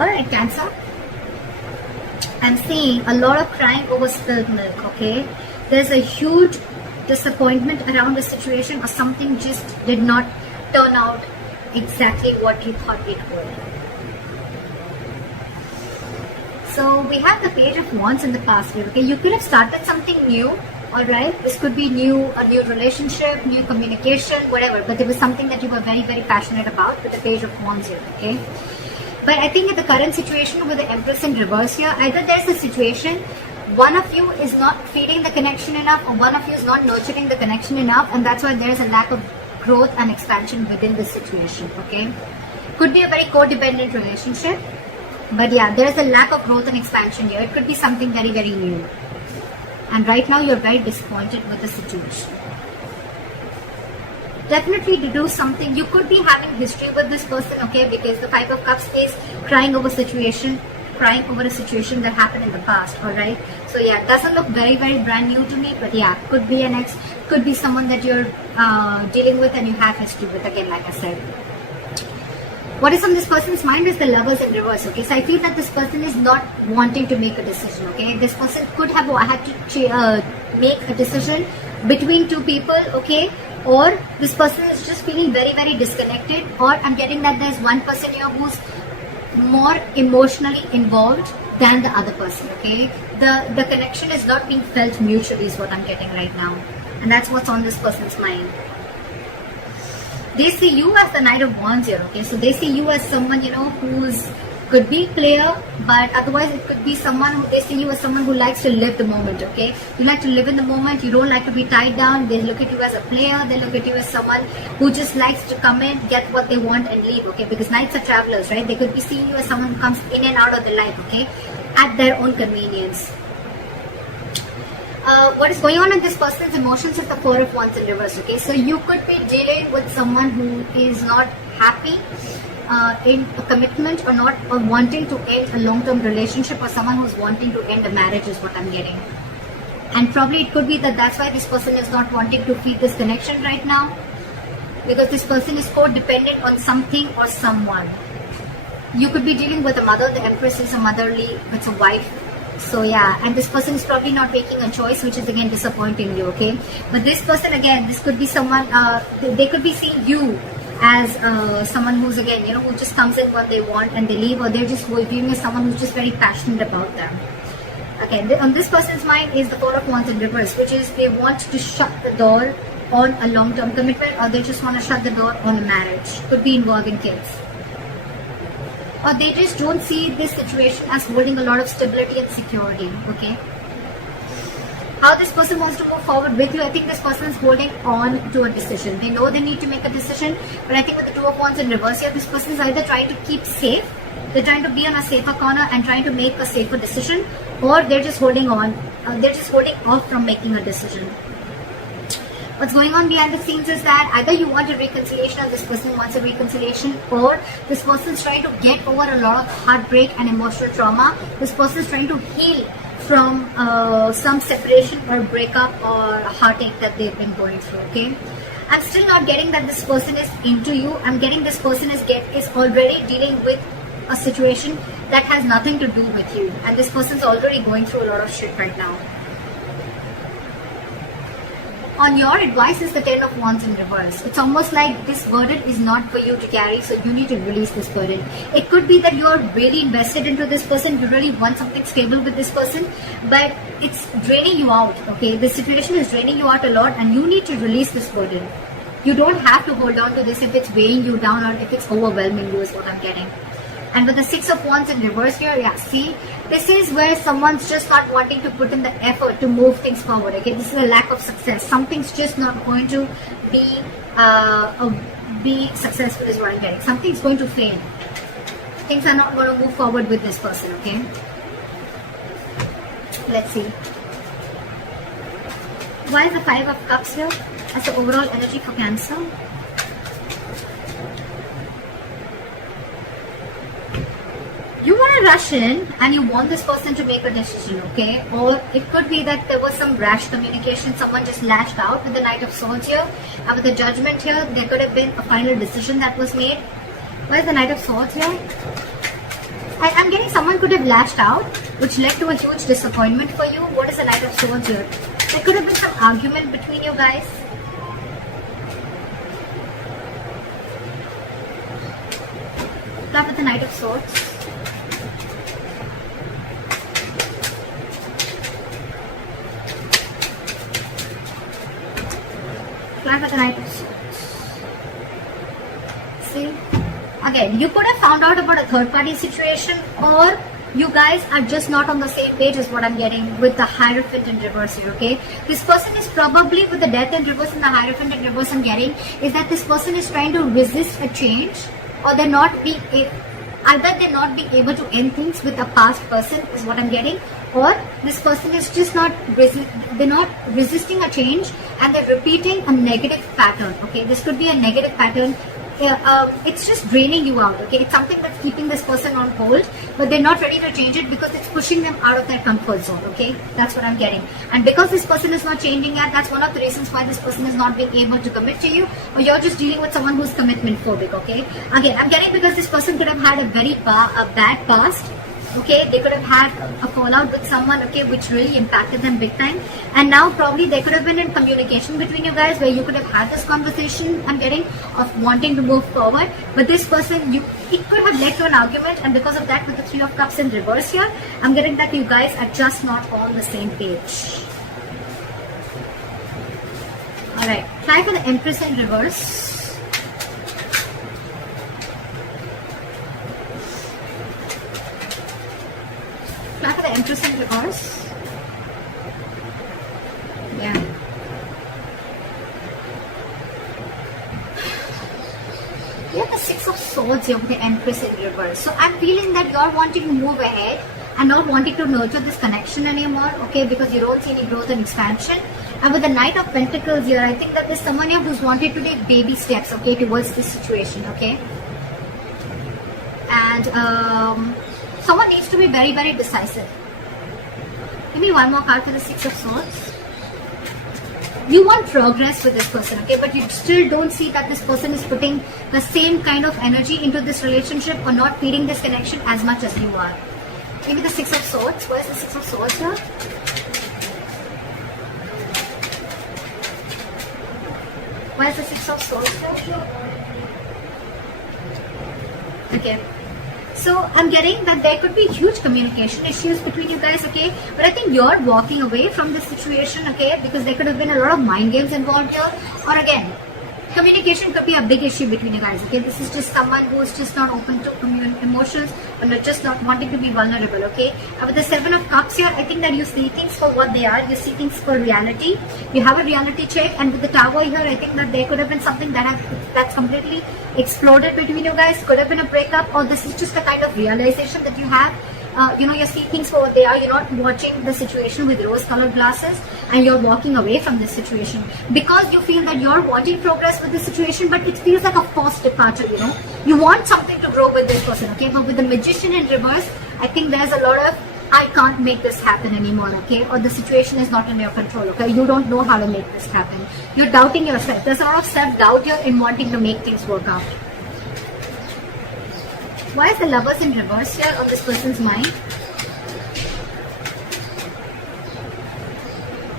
Alright, Cancer. I'm seeing a lot of crying over spilled milk, okay? There's a huge disappointment around the situation, or something just did not turn out exactly what you thought it would. So we have the Page of Wands in the past here, okay? You could have started something new, alright? This could be a new relationship, new communication, whatever. But there was something that you were very, very passionate about with the Page of Wands here, okay? But I think in the current situation with the Empress in reverse here, either there's a situation, one of you is not feeding the connection enough, or one of you is not nurturing the connection enough, and that's why there's a lack of growth and expansion within this situation, okay? Could be a very codependent relationship, but yeah, there's a lack of growth and expansion here. It could be something very, very new. And right now you're very disappointed with the situation. Definitely to do something. You could be having history with this person, okay, because the Five of Cups is crying over a situation that happened in the past, alright? So yeah, it doesn't look very, very brand new to me, but yeah, could be an ex, could be someone that you're dealing with and you have history with, again, like I said. What is on this person's mind is the Lovers in reverse, okay? So I feel that this person is not wanting to make a decision, okay? This person could have had to make a decision between two people, okay? Or this person is just feeling very, very disconnected, or I'm getting that there's one person here who's more emotionally involved than the other person, okay? The connection is not being felt mutually is what I'm getting right now. And that's what's on this person's mind. They see you as the Knight of Wands here, okay? So they see you as someone, who's could be player, but otherwise it could be someone who they see you as someone who likes to live the moment, okay? You like to live in the moment, you don't like to be tied down. They look at you as a player, they look at you as someone who just likes to come in, get what they want and leave, okay? Because Knights are travelers, right? They could be seeing you as someone who comes in and out of the life, okay? At their own convenience. What is going on in this person's emotions is the Four of Wands in reverse, okay? So you could be dealing with someone who is not happy in a commitment, or wanting to end a long-term relationship, or someone who's wanting to end a marriage is what I'm getting. And probably it could be that that's why this person is not wanting to feed this connection right now, because this person is codependent on something or someone. You could be dealing with a mother. The Empress is a motherly, it's a wife. So yeah, and this person is probably not making a choice, which is again disappointing you, okay? But this person, again, this could be someone, they could be seeing you as someone who's, again, who just comes in what they want and they leave, or they're just viewing as someone who's just very passionate about them. Okay, on this person's mind is the Four of Wands in reverse, which is they want to shut the door on a long-term commitment, or they just want to shut the door on a marriage. Could be involving kids. Or they just don't see this situation as holding a lot of stability and security, okay? How this person wants to move forward with you, I think this person is holding on to a decision. They know they need to make a decision, but I think with the Two of Wands in reverse here, this person is either trying to keep safe, they're trying to be on a safer corner and trying to make a safer decision, or they're just holding on, they're just holding off from making a decision. What's going on behind the scenes is that either you want a reconciliation, or this person wants a reconciliation, or this person is trying to get over a lot of heartbreak and emotional trauma. This person is trying to heal from some separation or breakup or heartache that they've been going through, okay? I'm still not getting that this person is into you. I'm getting this person is already dealing with a situation that has nothing to do with you, and this person's already going through a lot of shit right now. On your advice is the Ten of Wands in reverse. It's almost like this burden is not for you to carry, so you need to release this burden. It could be that you are really invested into this person, you really want something stable with this person, but it's draining you out, okay? This situation is draining you out a lot, and you need to release this burden. You don't have to hold on to this if it's weighing you down or if it's overwhelming you, is what I'm getting. And with the Six of Wands in reverse here, yeah, see, this is where someone's just not wanting to put in the effort to move things forward, okay? This is a lack of success. Something's just not going to be successful is what I'm getting. Something's going to fail. Things are not going to move forward with this person, okay? Let's see. Why is the Five of Cups here as the overall energy for Cancer? You want to rush in and you want this person to make a decision, okay? Or it could be that there was some rash communication, someone just lashed out with the Knight of Swords here, and with the Judgment here, there could have been a final decision that was made. Why is the Knight of Swords here? I'm getting someone could have lashed out, which led to a huge disappointment for you. What is the Knight of Swords here? There could have been some argument between you guys. Start with the Knight of Swords. Start with the Knight of Swords. See? Again, you could have found out about a third party situation, or you guys are just not on the same page is what I'm getting with the Hierophant in reverse here, okay? This person is probably with the Death in reverse and the Hierophant in reverse I'm getting is that this person is trying to resist a change, or they're not being either they're not being able to end things with a past person is what I'm getting, or this person is just not they're not resisting a change and they're repeating a negative pattern, okay? This could be a negative pattern. It's just draining you out, okay? It's something that's keeping this person on hold, but they're not ready to change it because it's pushing them out of their comfort zone, okay? That's what I'm getting. And because this person is not changing that, that's one of the reasons why this person is not being able to commit to you, or you're just dealing with someone who's commitment phobic, okay? Again, I'm getting because this person could have had a very bad past, okay? They could have had a fallout with someone, okay, which really impacted them big time, and now probably there could have been in communication between you guys where you could have had this conversation, I'm getting, of wanting to move forward, but this person, it could have led to an argument, and because of that, with the Three of Cups in reverse here, I'm getting that you guys are just not on the same page. Alright, try for the Empress in reverse. Try for the Empress in reverse. Yeah. You have the Six of Swords here with the Empress in reverse. So I'm feeling that you're wanting to move ahead and not wanting to nurture this connection anymore, okay, because you don't see any growth and expansion. And with the Knight of Pentacles here, I think that there's someone here who's wanted to take baby steps, okay, towards this situation, okay. And someone needs to be very, very decisive. Give me one more card for the Six of Swords. You want progress with this person, okay, but you still don't see that this person is putting the same kind of energy into this relationship or not feeding this connection as much as you are. Maybe the Six of Swords. Where's the Six of Swords here? Where's the Six of Swords here? Okay. So I'm getting that there could be huge communication issues between you guys, okay? But I think you're walking away from this situation, okay? Because there could have been a lot of mind games involved here. Or again, communication could be a big issue between you guys, okay? This is just someone who is just not open to emotions or just not wanting to be vulnerable, okay? And with the Seven of Cups here, I think that you see things for what they are. You see things for reality. You have a reality check. And with the Tower here, I think that there could have been something that's completely exploded between you guys. Could have been a breakup, or this is just the kind of realization that you have. You see things for what they are. You're not watching the situation with rose-colored glasses, and you're walking away from this situation because you feel that you're wanting progress with this situation, but it feels like a forced departure, you know. You want something to grow with this person, okay? But with the Magician in reverse, I think there's a lot of, I can't make this happen anymore, okay? Or the situation is not in your control, okay? You don't know how to make this happen. You're doubting yourself. There's a lot of self-doubt here in wanting to make things work out. Why is the Lovers in reverse here on this person's mind?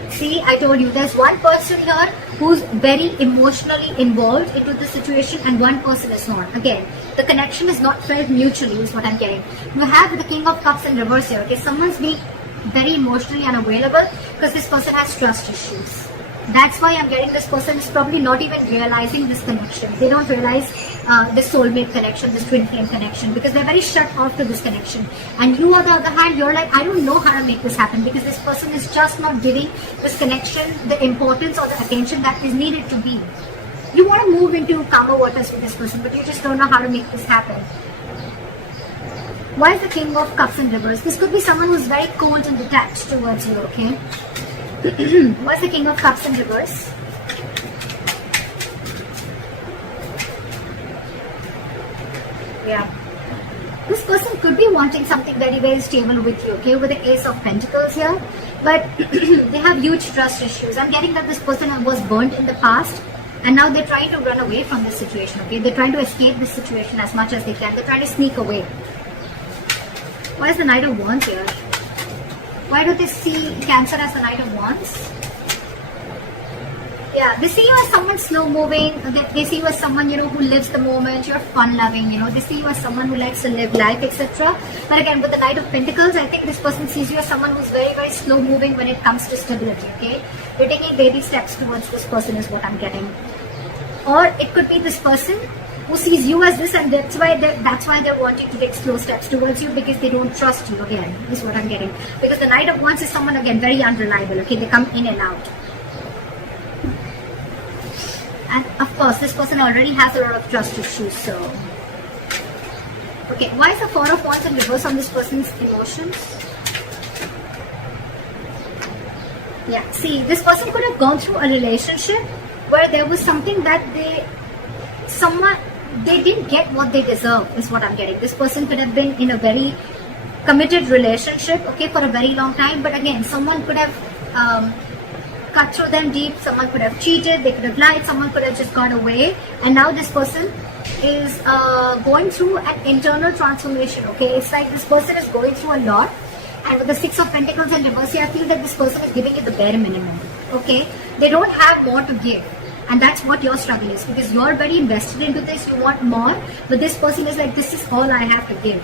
See, I told you, there's one person here who's very emotionally involved into the situation and one person is not. Again, the connection is not felt mutually is what I'm getting. You have the King of Cups in reverse here, okay? Someone's being very emotionally unavailable because this person has trust issues. That's why I'm getting this person is probably not even realizing this connection. They don't realize this soulmate connection, this twin flame connection, because they're very shut off to this connection. And you, on the other hand, you're like, I don't know how to make this happen because this person is just not giving this connection the importance or the attention that is needed to be. You want to move into calmer waters with this person, but you just don't know how to make this happen. Why is the King of Cups in reverse? This could be someone who's very cold and detached towards you, okay? Why is the King of Cups in reverse? Yeah. This person could be wanting something very, very stable with you, okay? With the Ace of Pentacles here. But they have huge trust issues. I'm getting that this person was burnt in the past. And now they're trying to run away from this situation, okay? They're trying to escape this situation as much as they can. They're trying to sneak away. Why is the Knight of Wands here? Why do they see Cancer as the Knight of Wands? Yeah, they see you as someone slow moving. They see you as someone, who lives the moment. You're fun loving, They see you as someone who likes to live life, etc. But again, with the Knight of Pentacles, I think this person sees you as someone who's very, very slow moving when it comes to stability, okay? You're taking baby steps towards this person is what I'm getting. Or it could be this person who sees you as this, and that's why they're wanting to take slow steps towards you, because they don't trust you, again, is what I'm getting. Because the Knight of Wands is someone, again, very unreliable, okay? They come in and out. And of course, this person already has a lot of trust issues, so. Okay, why is the Four of Wands in reverse on this person's emotions? Yeah, see, this person could have gone through a relationship where there was something that they didn't get what they deserve, is what I'm getting. This person could have been in a very committed relationship, okay, for a very long time, but again, someone could have cut through them deep, someone could have cheated, they could have lied, someone could have just gone away, and now this person is going through an internal transformation, okay? It's like this person is going through a lot, and with the Six of Pentacles in reverse, I feel that this person is giving you the bare minimum, okay? They don't have more to give, and that's what your struggle is, because you're very invested into this, you want more, but this person is like, this is all I have to give.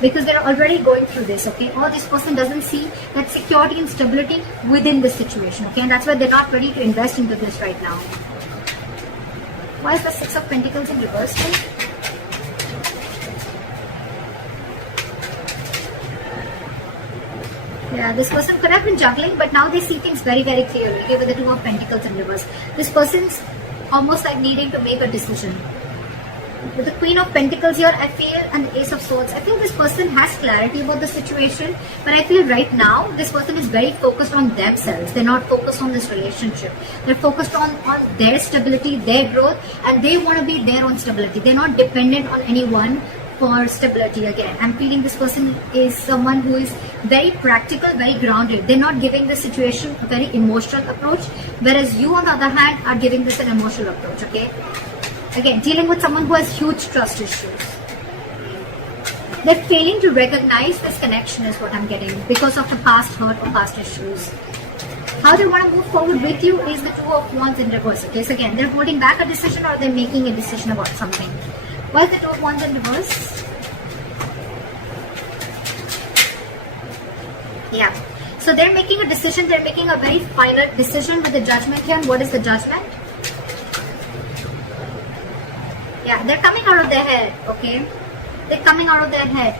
Because they're already going through this, okay? Or this person doesn't see that security and stability within the situation, okay? And that's why they're not ready to invest into this right now. Why is the Six of Pentacles in reverse? Yeah, this person could have been juggling, but now they see things very, very clearly, okay? With the Two of Pentacles in reverse. This person's almost like needing to make a decision. With the Queen of Pentacles here, I feel, and the Ace of Swords, I feel this person has clarity about the situation, but I feel right now, this person is very focused on themselves. They're not focused on this relationship. They're focused on their stability, their growth, and they want to be their own stability. They're not dependent on anyone for stability again. I'm feeling this person is someone who is very practical, very grounded. They're not giving the situation a very emotional approach, whereas you, on the other hand, are giving this an emotional approach, okay? Again, dealing with someone who has huge trust issues. They're failing to recognize this connection is what I'm getting because of the past hurt or past issues. How they want to move forward with you is the Two of Wands in reverse. Okay, so again, they're holding back a decision or they're making a decision about something. Why is the Two of Wands in reverse? Yeah. So they're making a decision. They're making a very final decision with the Judgment here. And what is the Judgment? Yeah, they're coming out of their head, okay? They're coming out of their head.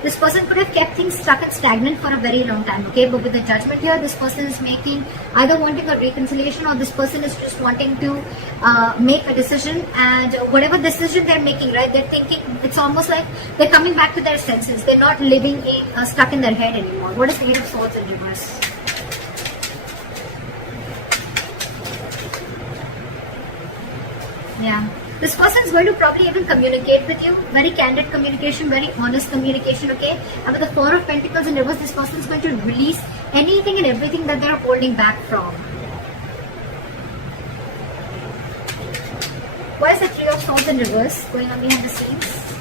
This person could have kept things stuck and stagnant for a very long time, okay? But with the Judgment here, this person is making, either wanting a reconciliation or this person is just wanting to make a decision. And whatever decision they're making, right, they're thinking, it's almost like they're coming back to their senses. They're not living stuck in their head anymore. What is the Eight of Swords in reverse? Yeah. This person is going to probably even communicate with you. Very candid communication, very honest communication, okay? And with the Four of Pentacles in reverse, this person is going to release anything and everything that they're holding back from. Why is the Three of Swords in reverse going on behind the scenes?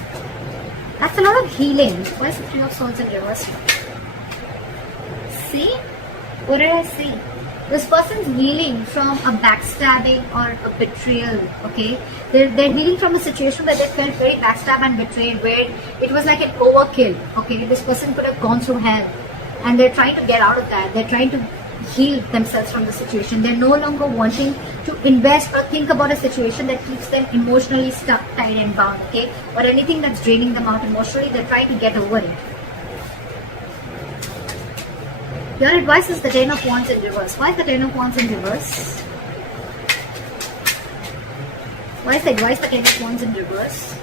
That's a lot of healing. Why is the Three of Swords in reverse? See? What did I see? This person's healing from a backstabbing or a betrayal, okay? They're healing from a situation where they felt very backstabbed and betrayed, where it was like an overkill, okay? This person could have gone through hell and they're trying to get out of that. They're trying to heal themselves from the situation. They're no longer wanting to invest or think about a situation that keeps them emotionally stuck, tied and bound, okay? Or anything that's draining them out emotionally, they're trying to get over it. Your advice is the Ten of Wands in reverse. Why is the Ten of Wands in reverse? Why is the advice the Ten of Wands in reverse?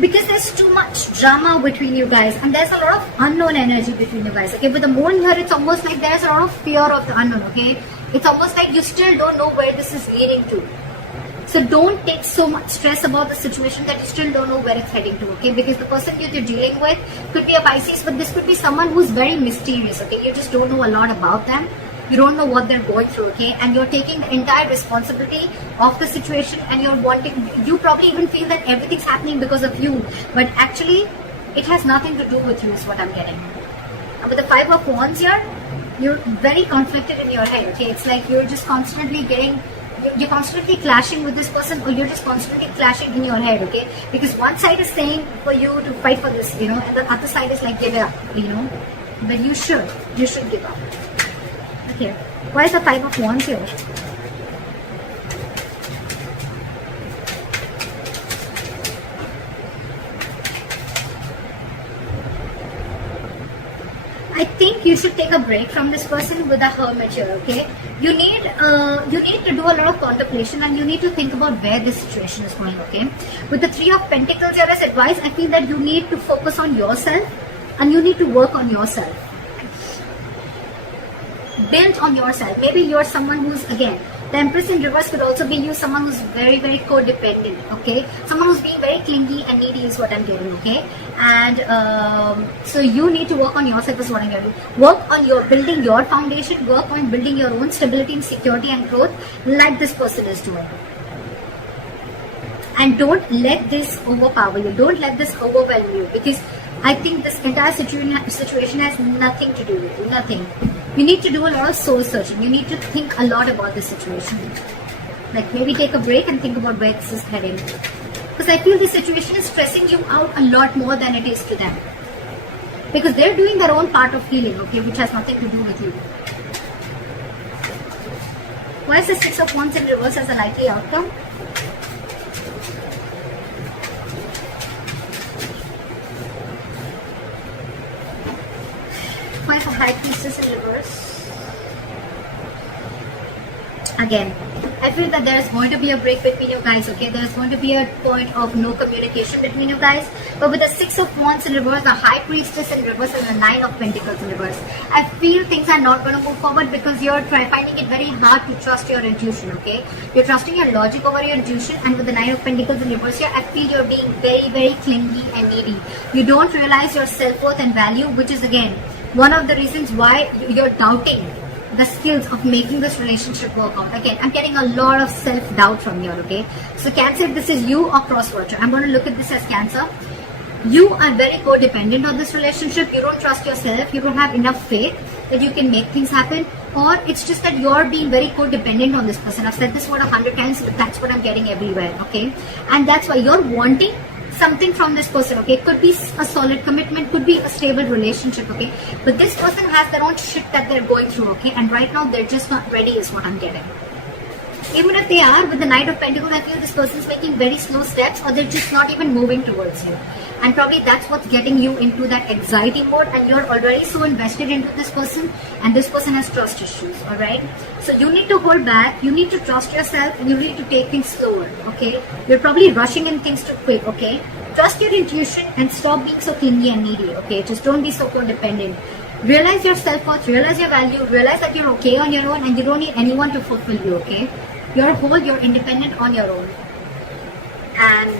Because there's too much drama between you guys and there's a lot of unknown energy between you guys. Okay, with the Moon here, it's almost like there's a lot of fear of the unknown. Okay, it's almost like you still don't know where this is leading to. So don't take so much stress about the situation that you still don't know where it's heading to, okay? Because the person you're dealing with could be a Pisces, but this could be someone who's very mysterious, okay? You just don't know a lot about them. You don't know what they're going through, okay? And you're taking the entire responsibility of the situation, and you probably even feel that everything's happening because of you, but actually it has nothing to do with you is what I'm getting. And with the Five of Wands here, you're very conflicted in your head, okay? It's like you're just constantly you're constantly clashing with this person, or you're just constantly clashing in your head, okay? Because one side is saying for you to fight for this, and the other side is like give up, but you should give up. Okay, why is the Five of Wands here? I think you should take a break from this person with a Hermit here, okay? You need to do a lot of contemplation, and you need to think about where this situation is going, okay? With the Three of Pentacles here as advice, I feel that you need to focus on yourself, and you need to work on yourself. Build on yourself. Maybe you're someone who's, again, the Empress in reverse could also be you, someone who's very, very codependent, okay? Someone who's being very clingy and needy is what I'm getting, okay? And so you need to work on yourself is what I'm getting. Work on building your foundation, work on building your own stability and security and growth like this person is doing. And don't let this overpower you. Don't let this overwhelm you, because I think this entire situation has nothing to do with you, nothing. You need to do a lot of soul searching. You need to think a lot about this situation. Like maybe take a break and think about where this is heading. Because I feel this situation is stressing you out a lot more than it is to them. Because they're doing their own part of healing, okay, which has nothing to do with you. Why is the Six of Wands in reverse as a likely outcome? Five of High Priestess in reverse. Again, I feel that there is going to be a break between you guys, okay? There is going to be a point of no communication between you guys. But with the Six of Wands in reverse, the High Priestess in reverse, and the Nine of Pentacles in reverse, I feel things are not going to move forward because you're finding it very hard to trust your intuition, okay? You're trusting your logic over your intuition, and with the Nine of Pentacles in reverse here, I feel you're being very, very clingy and needy. You don't realize your self-worth and value, which is, again, one of the reasons why you're doubting the skills of making this relationship work out. Again, I'm getting a lot of self-doubt from here, okay? So Cancer, if this is you or cross-watcher, I'm going to look at this as Cancer. You are very codependent on this relationship. You don't trust yourself. You don't have enough faith that you can make things happen. Or it's just that you're being very codependent on this person. I've said this word 100 times, but that's what I'm getting everywhere, okay? And that's why you're wanting something from this person, okay? It could be a solid commitment, could be a stable relationship, okay? But this person has their own shit that they're going through, okay? And right now they're just not ready is what I'm getting. Even if they are, with the Knight of Pentacles, I feel this person's making very slow steps, or they're just not even moving towards you. And probably that's what's getting you into that anxiety mode, and you're already so invested into this person, and this person has trust issues, alright? So you need to hold back, you need to trust yourself, and you need to take things slower, okay? You're probably rushing in things too quick, okay? Trust your intuition and stop being so clingy and needy, okay? Just don't be so codependent. Realize your self-worth, realize your value, realize that you're okay on your own, and you don't need anyone to fulfill you, okay? You're whole, you're independent on your own. And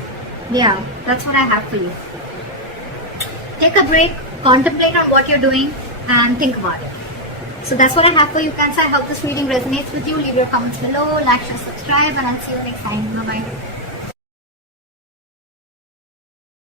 yeah, that's what I have for you. Take a break, contemplate on what you're doing, and think about it. So that's what I have for you, Cancer. I hope this reading resonates with you. Leave your comments below, like, share, subscribe, and I'll see you next time. Bye-bye.